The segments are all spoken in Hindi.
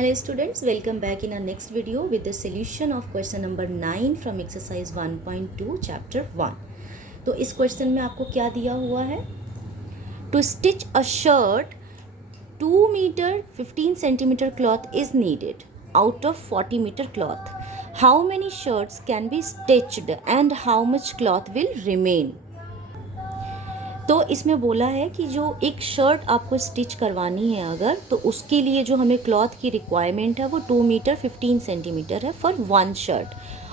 Hello students, welcome back in our next video with the solution of question number 9 from exercise 1.2 chapter 1. तो इस क्वेश्चन में आपको क्या दिया हुआ है? To stitch a shirt 2 meter 15 centimeter cloth is needed out of 40 meter cloth. How many shirts can be stitched and how much cloth will remain? तो इसमें बोला है कि जो एक शर्ट आपको स्टिच करवानी है अगर, तो उसके लिए जो हमें क्लॉथ की रिक्वायरमेंट है वो 2 मीटर 15 सेंटीमीटर है फॉर वन शर्ट,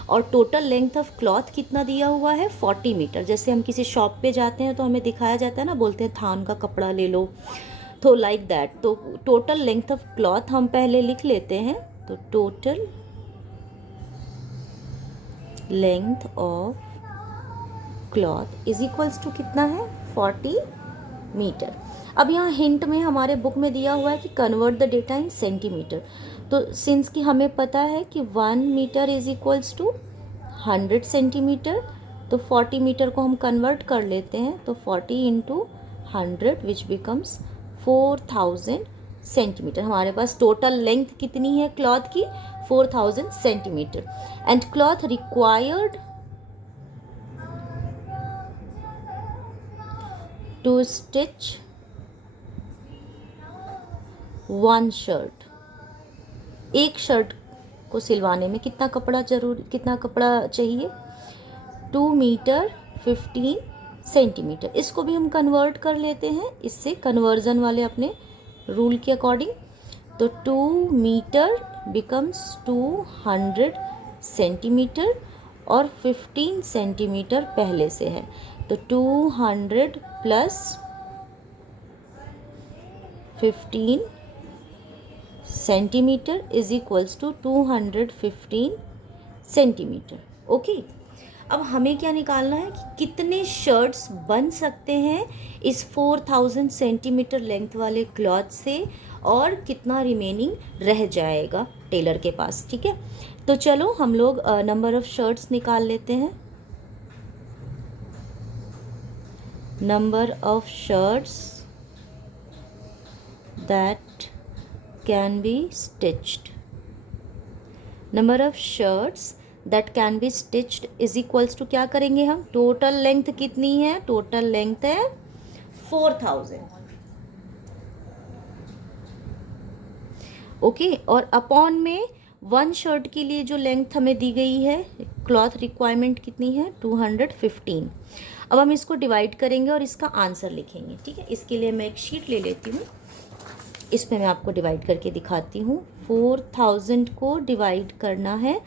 और टोटल लेंथ ऑफ क्लॉथ कितना दिया हुआ है 40 मीटर। जैसे हम किसी शॉप पे जाते हैं तो हमें दिखाया जाता है ना, बोलते हैं थान का कपड़ा ले लो, तो लाइक दैट। तो टोटल लेंथ ऑफ क्लॉथ हम पहले लिख लेते हैं। तो total length of cloth is equals to कितना है 40 मीटर। अब यहाँ हिंट में हमारे बुक में दिया हुआ है कि convert the data in centimetre. तो सिंस कि हमें पता है कि 1 metre is equals to 100 centimetre, तो 40 मीटर को हम कन्वर्ट कर लेते हैं। तो 40 इंटू 100 विच बिकम्स 4000 सेंटीमीटर। हमारे पास टोटल लेंथ कितनी है क्लॉथ की 4000 centimetre. And cloth required to stitch one shirt, एक शर्ट को सिलवाने में कितना कपड़ा चाहिए 2 मीटर 15 सेंटीमीटर। इसको भी हम कन्वर्ट कर लेते हैं इससे, कन्वर्जन वाले अपने रूल के अकॉर्डिंग। तो 2 मीटर बिकम्स 200 सेंटीमीटर और 15 सेंटीमीटर पहले से है, तो 200 plus 15 centimetre is equals to 215 centimetre. Okay, अब हमें क्या निकालना है कि कितने शर्ट्स बन सकते हैं इस 4000 सेंटीमीटर लेंथ वाले क्लॉथ से, और कितना रिमेनिंग रह जाएगा टेलर के पास। ठीक है, तो चलो हम लोग नंबर ऑफ शर्ट्स निकाल लेते हैं। Number of shirts that can be stitched, number of shirts that can be stitched is equals to क्या करेंगे हम, टोटल लेंथ कितनी है, टोटल लेंथ है 4000। ओके, और अपॉन में वन शर्ट के लिए जो लेंथ हमें दी गई है क्लॉथ रिक्वायरमेंट कितनी है 215। अब हम इसको डिवाइड करेंगे और इसका आंसर लिखेंगे। ठीक है, इसके लिए मैं एक शीट ले लेती हूँ, इस पे मैं आपको डिवाइड करके दिखाती हूँ। 4000 को डिवाइड करना है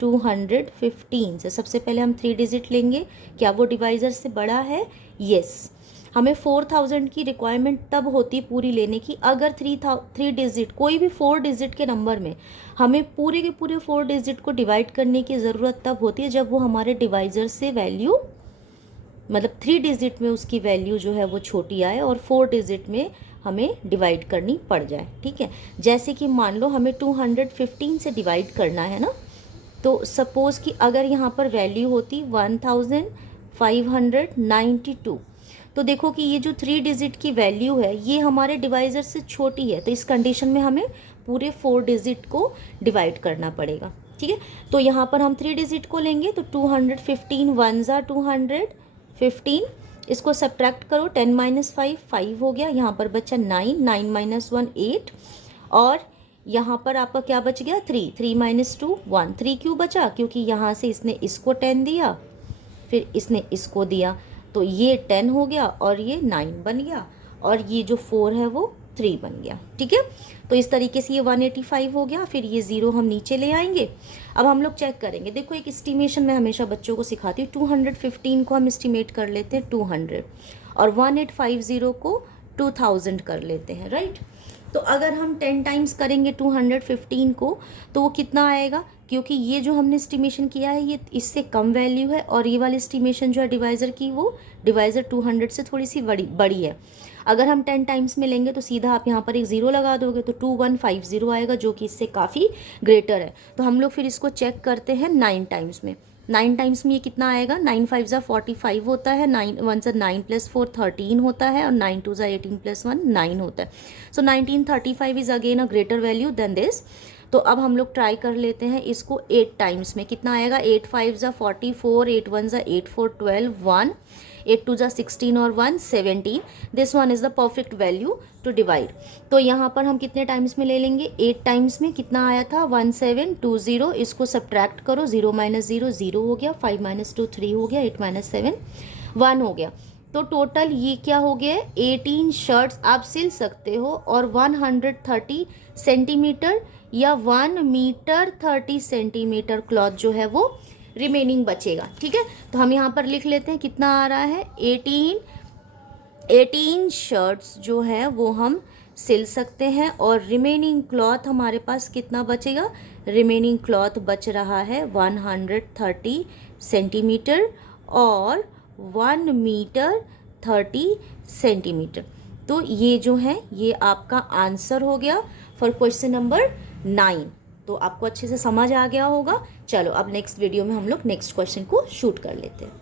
215 से। सबसे पहले हम 3 डिजिट लेंगे। क्या वो डिवाइज़र से बड़ा है? यस। हमें 4000 की रिक्वायरमेंट तब होती पूरी लेने की अगर 3 डिजिट, कोई भी 4 डिजिट के नंबर में हमें पूरे के पूरे 4 डिजिट को डिवाइड करने की ज़रूरत तब होती है जब वो हमारे डिवाइज़र से वैल्यू, मतलब 3 डिजिट में उसकी वैल्यू जो है वो छोटी आए और 4 डिजिट में हमें डिवाइड करनी पड़ जाए। ठीक है, जैसे कि मान लो हमें 215 से डिवाइड करना है ना, तो सपोज़ कि अगर यहाँ पर वैल्यू होती 1592, तो देखो कि ये जो 3 डिजिट की वैल्यू है ये हमारे डिवाइज़र से छोटी है, तो इस कंडीशन में हमें पूरे 4 डिजिट को डिवाइड करना पड़ेगा। ठीक है, तो यहाँ पर हम 3 डिजिट को लेंगे, तो 215 1 ज़ा 215, इसको सब्ट्रैक्ट करो, 10 माइनस 5 हो गया, यहाँ पर बचा 9 माइनस 1 8, और यहाँ पर आपका क्या बच गया 3 माइनस 2 1। 3 क्यों बचा? क्योंकि यहाँ से इसने इसको 10 दिया, फिर इसने इसको दिया, तो ये 10 हो गया और ये 9 बन गया, और ये जो 4 है वो 3 बन गया। ठीक है, तो इस तरीके से ये 185 हो गया, फिर ये 0 हम नीचे ले आएंगे। अब हम लोग चेक करेंगे। देखो, एक एस्टिमेशन मैं हमेशा बच्चों को सिखाती हूँ। 215 को हम एस्टिमेट कर लेते हैं 200, और 1850 को 2000 कर लेते हैं, राइट। तो अगर हम 10 टाइम्स करेंगे 215 को, तो वो कितना आएगा, क्योंकि ये जो हमने एस्टिमेशन किया है ये इससे कम वैल्यू है, और ये वाली एस्टिमेशन जो है डिवाइज़र की, वो डिवाइज़र 200 से थोड़ी सी बड़ी है। अगर हम 10 टाइम्स में लेंगे तो सीधा आप यहाँ पर एक 0 लगा दोगे, तो 2150 आएगा, जो कि इससे काफ़ी ग्रेटर है। तो हम लोग फिर इसको चेक करते हैं 9 टाइम्स में। 9 टाइम्स में ये कितना आएगा, 9 5 ज़ा 45 होता है, 9 1 ज़ा 9 + 4 13 होता है, और 9 2 ज़ा 18 + 1 9 होता है। So 1935 is again a greater value than this. तो अब हम लोग ट्राई कर लेते हैं इसको 8 टाइम्स में, कितना आएगा, 8 5 ज़ा 44, 8 1 ज़ा 8 4 12 1, 8 2 ज़ा 16 और 1 17। This one is the perfect value to divide. तो यहाँ पर हम कितने टाइम्स में ले लेंगे, 8 टाइम्स में कितना आया था, 1720। इसको सब्ट्रैक्ट करो, 0 - 0 0 हो गया, 5 - 2 3 हो गया, 8 - 7 1 हो गया। तो टोटल ये क्या हो गया, 18 शर्ट्स आप सिल सकते हो, और 130 सेंटीमीटर या 1 मीटर 30 सेंटीमीटर क्लॉथ जो है वो रिमेनिंग बचेगा। ठीक है, तो हम यहाँ पर लिख लेते हैं कितना आ रहा है, 18 शर्ट्स जो है वो हम सिल सकते हैं, और रिमेनिंग क्लॉथ हमारे पास कितना बचेगा, रिमेनिंग क्लॉथ बच रहा है 130 सेंटीमीटर और 1 मीटर 30 सेंटीमीटर। तो ये जो है ये आपका आंसर हो गया फॉर क्वेश्चन नंबर 9। तो आपको अच्छे से समझ आ गया होगा। चलो अब नेक्स्ट वीडियो में हम लोग नेक्स्ट क्वेश्चन को शूट कर लेते हैं।